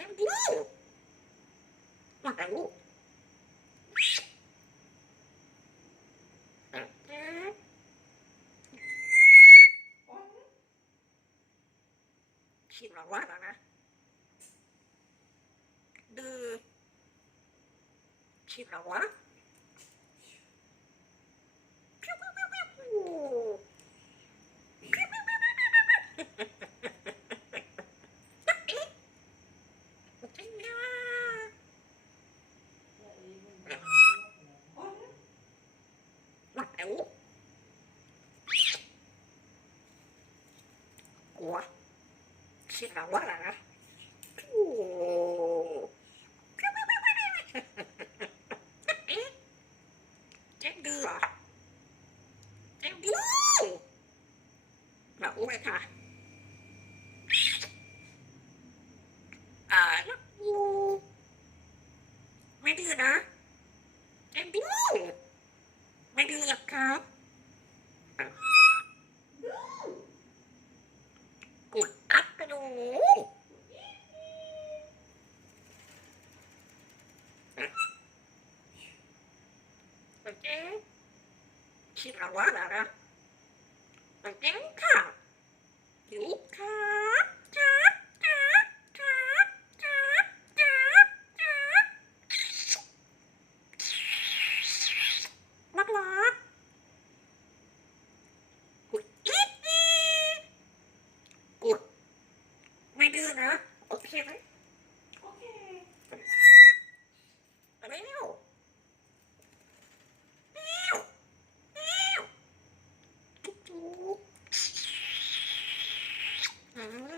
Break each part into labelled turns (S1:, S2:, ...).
S1: ทำดีหลังนี้คิดหรว่าแล้วนะดื้อคิดหรอวะ หัวคิดหลังว่าหลังนะโอ้เจ็บดื้อเหรอเจ็บดื้อหลังไว้ค่ะ Mấy đứa là không? Cụt áp cái đồ. Ok. Xin là quá là đó. Bằng chén khảo. Vũ khát, khát, Luna. Okay. Meow. Meow. Meow. Meow.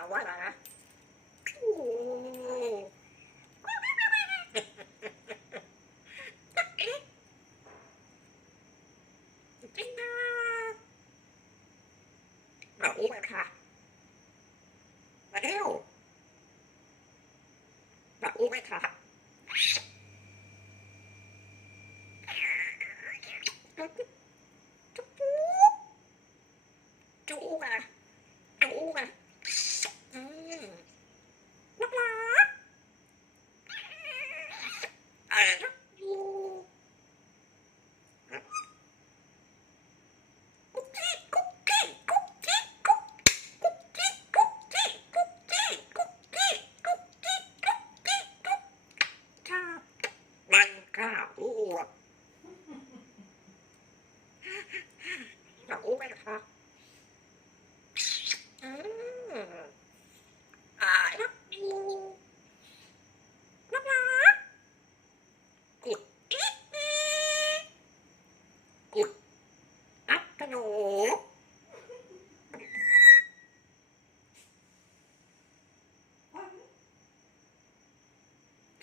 S1: เาว่าละนะแบบนี้ค่ะมาเร็วแบบนี้เลยค่ะจุ๊บจุ๊บอะจุ๊บอะ อืมรักรักเออรักอยู่กุ๊กกิ๊กกุ๊กกิ๊กกุ๊กกิ๊กกุ๊กกุ๊กกิ๊กกุ๊กกิ๊กกุ๊กกิ๊กกุ๊กกิ๊กกุ๊กกิ๊กกุ๊กกิ๊กกุ๊กชาบมันข้าวอ้วกเราอ้วนครับ อืม I love you. Love love. Good evening. Good afternoon.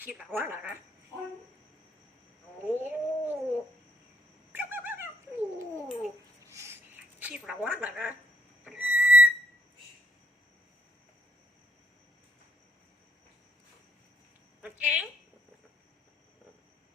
S1: คิดแบบว่าเหรโอ้คิดแบบว่าะหรอโอเค